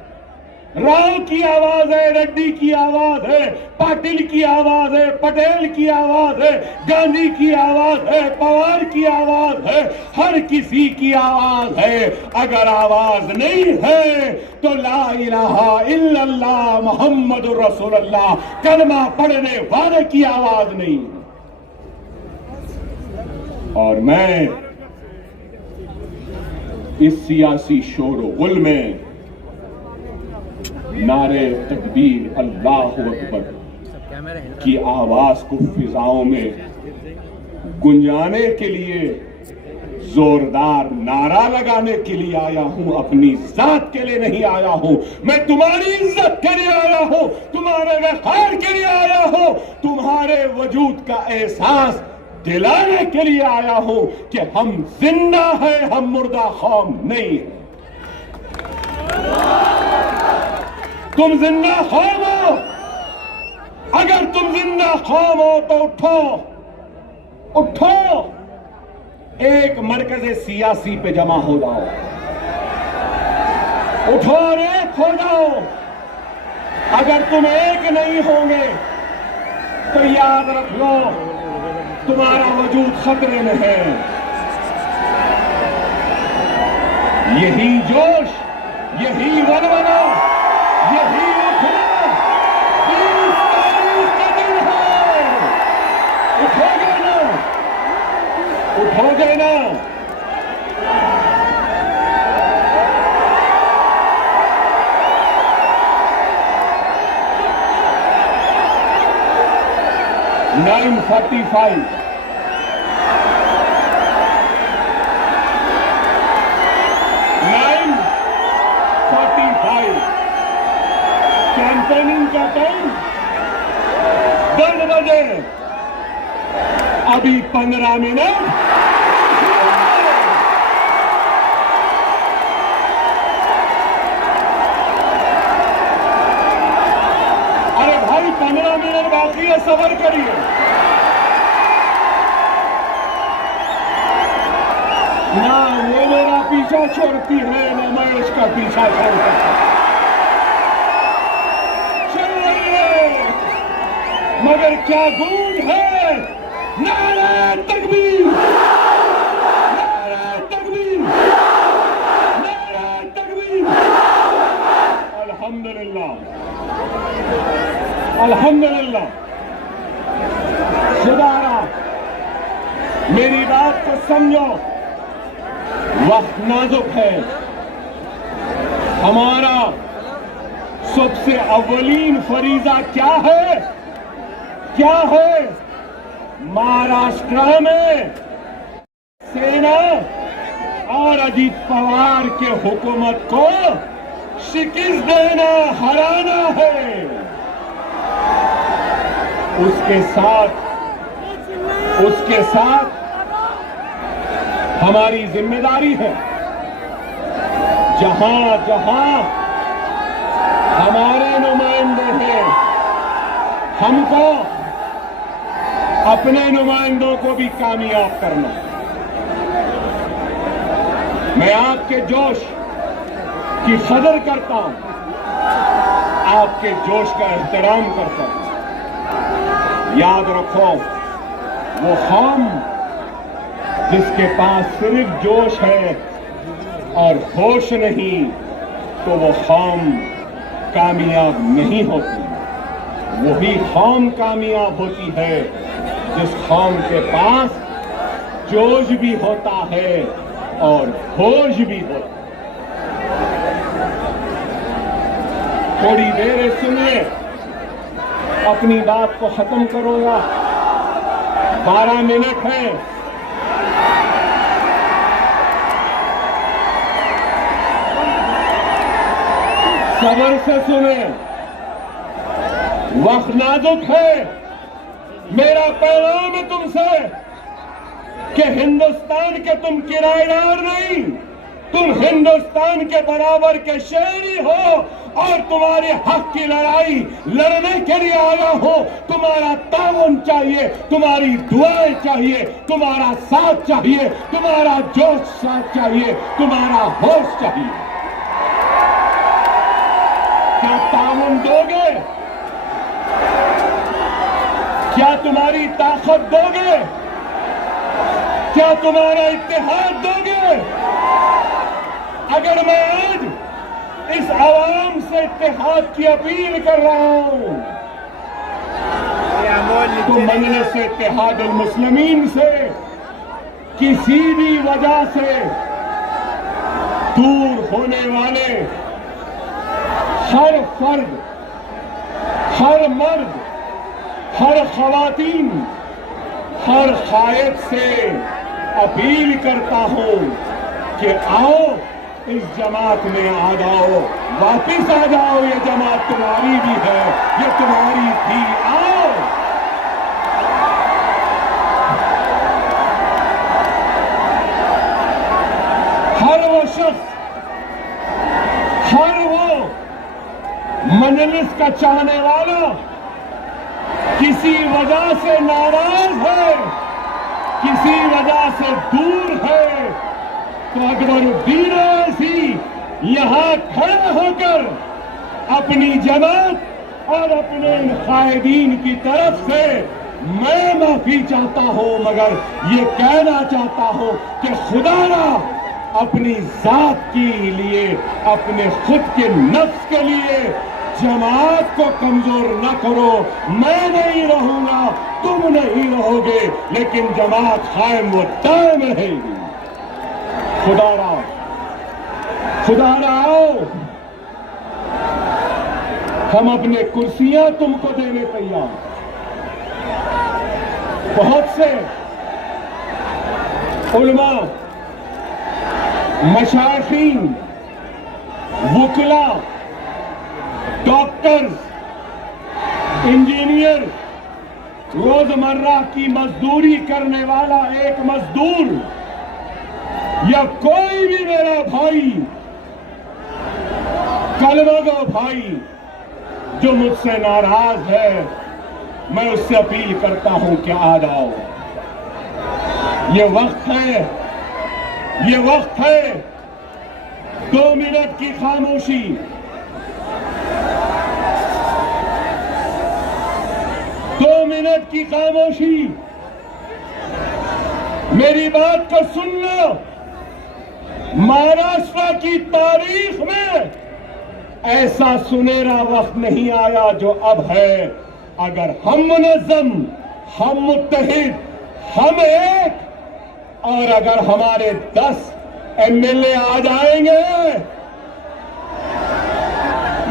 राव की आवाज है, रेड्डी की आवाज है, पाटिल की आवाज है, पटेल की आवाज है, गांधी की आवाज है, पवार की आवाज है, हर किसी की आवाज है। अगर आवाज नहीं है तो ला इलाहा इल्लल्लाह मुहम्मदुर रसूलुल्लाह कलमा पढ़ने वाले की आवाज नहीं है। और मैं इस सियासी शोर गुल में नारे तकबीर अल्लाहु अकबर की आवाज को फिजाओं में गुंजाने के लिए जोरदार नारा लगाने के लिए आया हूं। अपनी जात के लिए नहीं आया हूं। मैं तुम्हारी इज्जत के लिए आया हूं, तुम्हारे वक़ार के लिए आया हूं, तुम्हारे वजूद का एहसास दिलाने के लिए आया हूं कि हम जिंदा हैं, हम मुर्दा कौम नहीं है। तुम जिंदा कौम हो। अगर तुम जिंदा कौम हो तो उठो, उठो, एक मरकज़ सियासी पे जमा हो जाओ। उठो और एक हो जाओ। अगर तुम एक नहीं होंगे तो याद रख लो तुम्हारा वजूद खतरे में है। यही जोश, यही वलवला, यही उठना 20 तारीख का दिन है। उठोगे ना? उठोगे ना? (9:45) कैंपेनिंग का टाइम 10 बजे। अभी 15 मिनट। अरे भाई 15 मिनट बाकी है, सबर करिए। ना ये मेरा पीछा छोड़ती है, ना मैं इसका पीछा छोड़ता। मगर क्या गूंज है! नारे तकबीर! नारे तकबीर! नारे तकबीर! अल्हम्दुलिल्लाह, अल्हम्दुलिल्लाह। खुदारा मेरी बात को समझो। वक्त नाजुक है। हमारा सबसे अव्वलीन फरीजा क्या है? क्या है? महाराष्ट्र में सेना और अजीत पवार के हुकूमत को शिकस्त देना, हराना है। उसके साथ हमारी जिम्मेदारी है। जहां जहां हमारे नुमाइंदे हैं, हमको अपने नुमाइंदों को भी कामयाब करना। मैं आपके जोश की कदर करता हूं, आपके जोश का एहतराम करता हूं। याद रखो, वो कौम जिसके पास सिर्फ जोश है और होश नहीं, तो वो कौम कामयाब नहीं होती। वही कौम कामयाब होती है जिस कौम के पास जोश भी होता है और होश भी होता है। थोड़ी देर सुनिए, अपनी बात को खत्म करूंगा। 12 मिनट है। सब्र से सुने, वक्त नाजुक है। मेरा पैगाम है तुमसे कि हिंदुस्तान के तुम किराएदार नहीं, तुम हिंदुस्तान के बराबर के शहरी हो और तुम्हारे हक की लड़ाई लड़ने के लिए आया हो। तुम्हारा ताउन चाहिए, तुम्हारी दुआएं चाहिए, तुम्हारा साथ चाहिए, तुम्हारा जोश साथ चाहिए, तुम्हारा होश चाहिए। क्या ताउन दोगे? क्या तुम्हारी ताकत दोगे? क्या तुम्हारा इत्तेहाद दोगे? अगर मैं आज इस आवाम से इत्तेहाद की अपील कर रहा हूं, तो मजलिस से इत्तेहादुल मुस्लिमीन से किसी भी वजह से दूर होने वाले हर फर्द, हर मर्द, हर खवातीन, हर कायद से अपील करता हूं कि आओ, इस जमात में आ जाओ, वापिस आ जाओ। ये जमात तुम्हारी भी है, ये तुम्हारी थी। आओ, हर वो शख्स, हर वो मजलिस का चाहने वाला किसी वजह से नाराज है, किसी वजह से दूर है, तो अकबरुद्दीन ओवैसी यहां खड़ा होकर अपनी जमात और अपने इन कायदीन की तरफ से मैं माफी चाहता हूं, मगर ये कहना चाहता हूं कि खुदारा अपनी जात के लिए, अपने खुद के नफ्स के लिए जमात को कमजोर न करो। मैं नहीं रहूंगा, तुम नहीं रहोगे, लेकिन जमात कायम व दायम रहेगी। खुदारा, खुदारा आओ, हम अपने कुर्सियां तुमको देने तैयार। बहुत से उलमा, मशाइखीन, वुकला, डॉक्टर्स, इंजीनियर, रोजमर्रा की मजदूरी करने वाला एक मजदूर या कोई भी मेरा भाई, कलमगो भाई जो मुझसे नाराज है, मैं उससे अपील करता हूं कि आ जाओ। ये वक्त है, ये वक्त है 2 मिनट की खामोशी। 2 मिनट की खामोशी, मेरी बात को सुन लो। महाराष्ट्र की तारीख में ऐसा सुनहरा वक्त नहीं आया जो अब है। अगर हम मुनज़्ज़म, हम मुत्तहिद, हम एक, और अगर हमारे 10 एमएलए आ जाएंगे,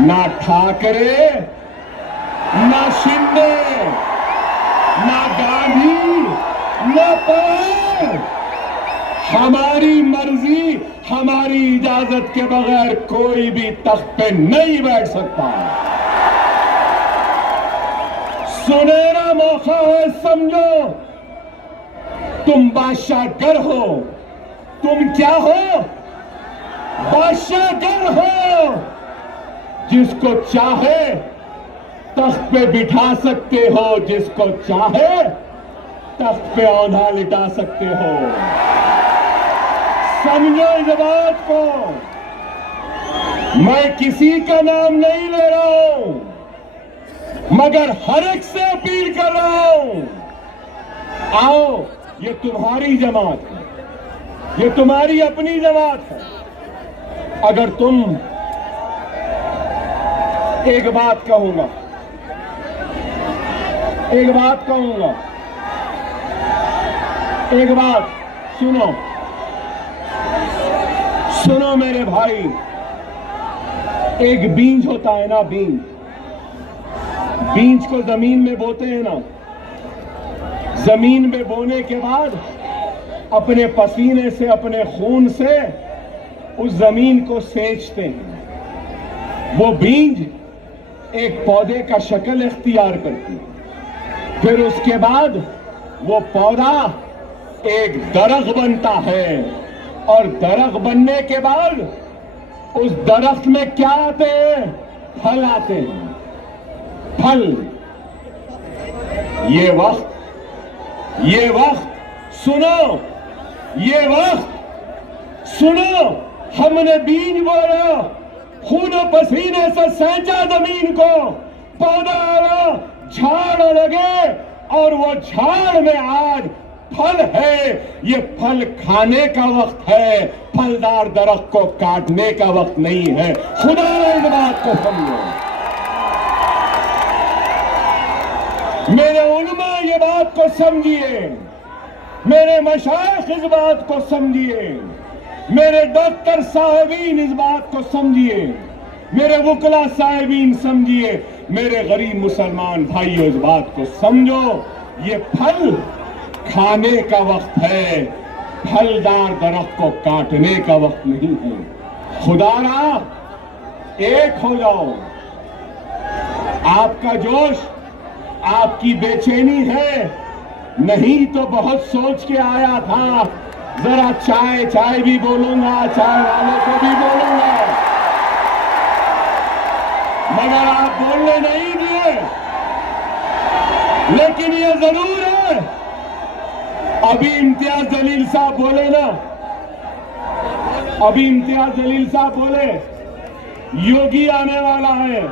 ना ठाकरे, ना शिंदे, ना गांधी, ना पवार, हमारी मर्जी, हमारी इजाजत के बगैर कोई भी तख्त पे नहीं बैठ सकता। सुनहरा मौका है, समझो। तुम बादशाहगर हो। तुम क्या हो? बादशाहगर हो। जिसको चाहे तख्त पे बिठा सकते हो, जिसको चाहे तख्त पे औंधा लिटा सकते हो। समझो इस बात को, मैं किसी का नाम नहीं ले रहा हूं, मगर हर एक से अपील कर रहा हूं, आओ, ये तुम्हारी जमात है, ये तुम्हारी अपनी जमात है। अगर तुम, एक बात कहूंगा, एक बात कहूंगा, एक बात सुनो, सुनो मेरे भाई, एक बीज होता है ना, बीज, बीज को जमीन में बोते हैं ना, जमीन में बोने के बाद अपने पसीने से, अपने खून से उस जमीन को सेंचते हैं। वो बीज एक पौधे का शक्ल इख्तियार करती है, फिर उसके बाद वो पौधा एक दरख्त बनता है, और दरख्त बनने के बाद उस दरख्त में क्या आते हैं? फल आते हैं, फल। ये वक्त सुनो, ये वक्त सुनो, हमने बीज बोया, खून और पसीने से सेंचा जमीन को, पौधा आया, झाड़ लगे, और वो झाड़ में आज फल है। ये फल खाने का वक्त है, फलदार दरख्त को काटने का वक्त नहीं है। खुदा इस बात को समझो, मेरे उलमा ये बात को समझिए, मेरे मशाइख इस बात को समझिए, मेरे डॉक्टर साहिबीन इस बात को समझिए, मेरे वकला साहिबीन समझिए, मेरे गरीब मुसलमान भाइयों इस बात को समझो, ये फल खाने का वक्त है, फलदार दरख्त को काटने का वक्त नहीं है। खुदारा एक हो जाओ, आपका जोश, आपकी बेचैनी है, नहीं तो बहुत सोच के आया था, जरा चाय चाय भी बोलूंगा, चाय वालों को भी बोलूंगा, मगर आप बोलने नहीं दिए। लेकिन ये जरूर है, अभी इम्तियाज जलील साहब बोले ना, अभी इम्तियाज जलील साहब बोले योगी आने वाला है,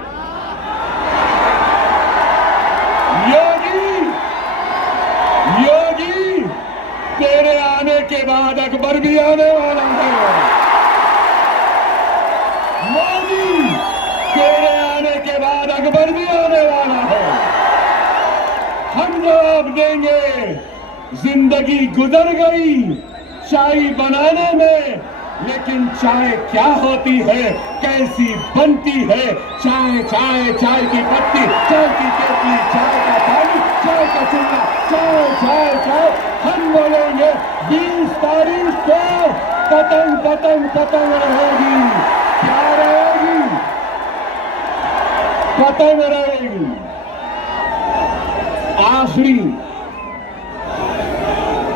योगी तेरे आने के बाद अकबर भी आने वाला है, मोदी तेरे आने के बाद अकबर भी आने वाला है। हम जवाब देंगे, जिंदगी गुजर गई चाय बनाने में, लेकिन चाय क्या होती है, कैसी बनती है? चाय चाय चाय की पत्ती, चाय की केतली, चाय का पानी, चाय का चूल्हा, चाय चाय चाय। हम बोलेंगे 20 तारीख को पतंग पतंग पतंग रहेगी, क्या रहेगी? पतंग रहेगी।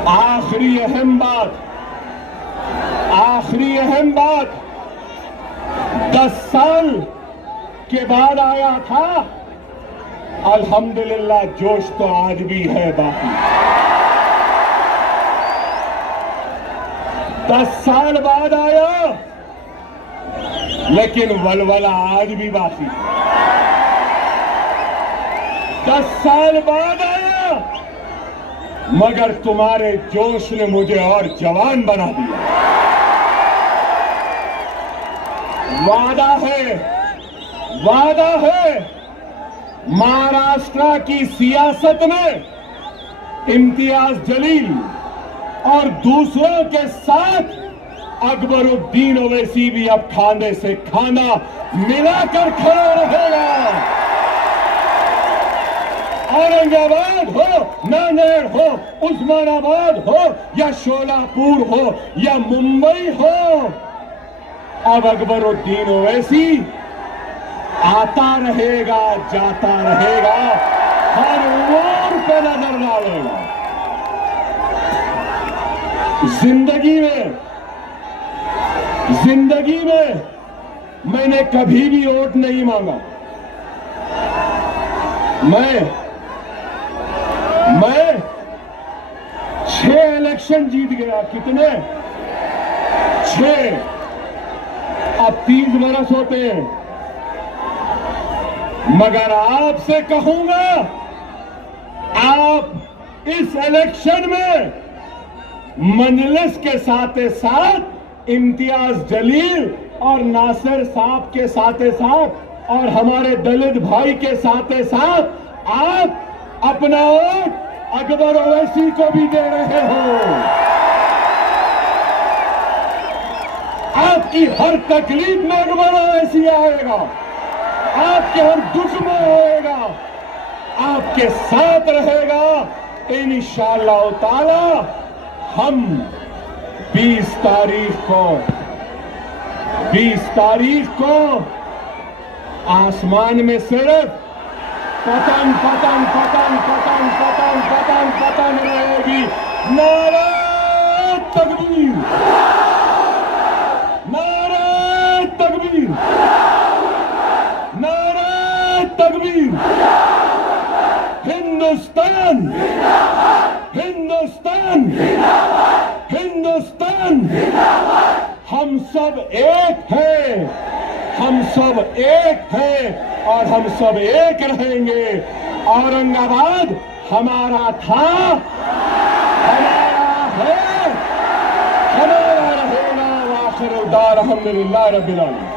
आखिरी अहम बात, आखिरी अहम बात, 10 साल के बाद आया था, अल्हम्दुलिल्लाह जोश तो आज भी है बाकी। 10 साल बाद आया, लेकिन वलवला आज भी बाकी। 10 साल बाद आया, मगर तुम्हारे जोश ने मुझे और जवान बना दिया। वादा है, वादा है, महाराष्ट्र की सियासत में इम्तियाज जलील और दूसरों के साथ अकबरुद्दीन ओवैसी भी अब खाने से खाना मिलाकर खड़ा रहेगा। औरंगाबाद हो, नांदेड़ हो, उस्मानाबाद हो, या शोलापुर हो, या मुंबई हो, अब अकबरुद्दीन ओवैसी आता रहेगा, जाता रहेगा, हर मोड़ पे नजर डालेगा। जिंदगी में मैंने कभी भी वोट नहीं मांगा। मैं 6 इलेक्शन जीत गया। कितने? 6 अब 30 बरस होते हैं, मगर आपसे कहूंगा, आप इस इलेक्शन में मजलिस के साथ साथ इम्तियाज जलील और नासिर साहब के साथ और हमारे दलित भाई के साथ आप अपना वोट अकबर ओवैसी को भी दे रहे हो। आपकी हर तकलीफ में अकबर ओवैसी आएगा, आपके हर दुख में होएगा, आपके साथ रहेगा। इंशाअल्लाह ताला हम 20 तारीख को आसमान में सिर्फ पतन रहेगी। नारे तकबीर, नारे तकबीर, नारे तकबीर। हिंदुस्तान, हिंदुस्तान, हिंदुस्तान। हम सब एक हैं, हम सब एक हैं और हम सब एक रहेंगे। औरंगाबाद हमारा था, हमारा है, हमारा रहेगा। वाखिर दार अल्हम्दुलिल्लाह रब्बिल आलमीन।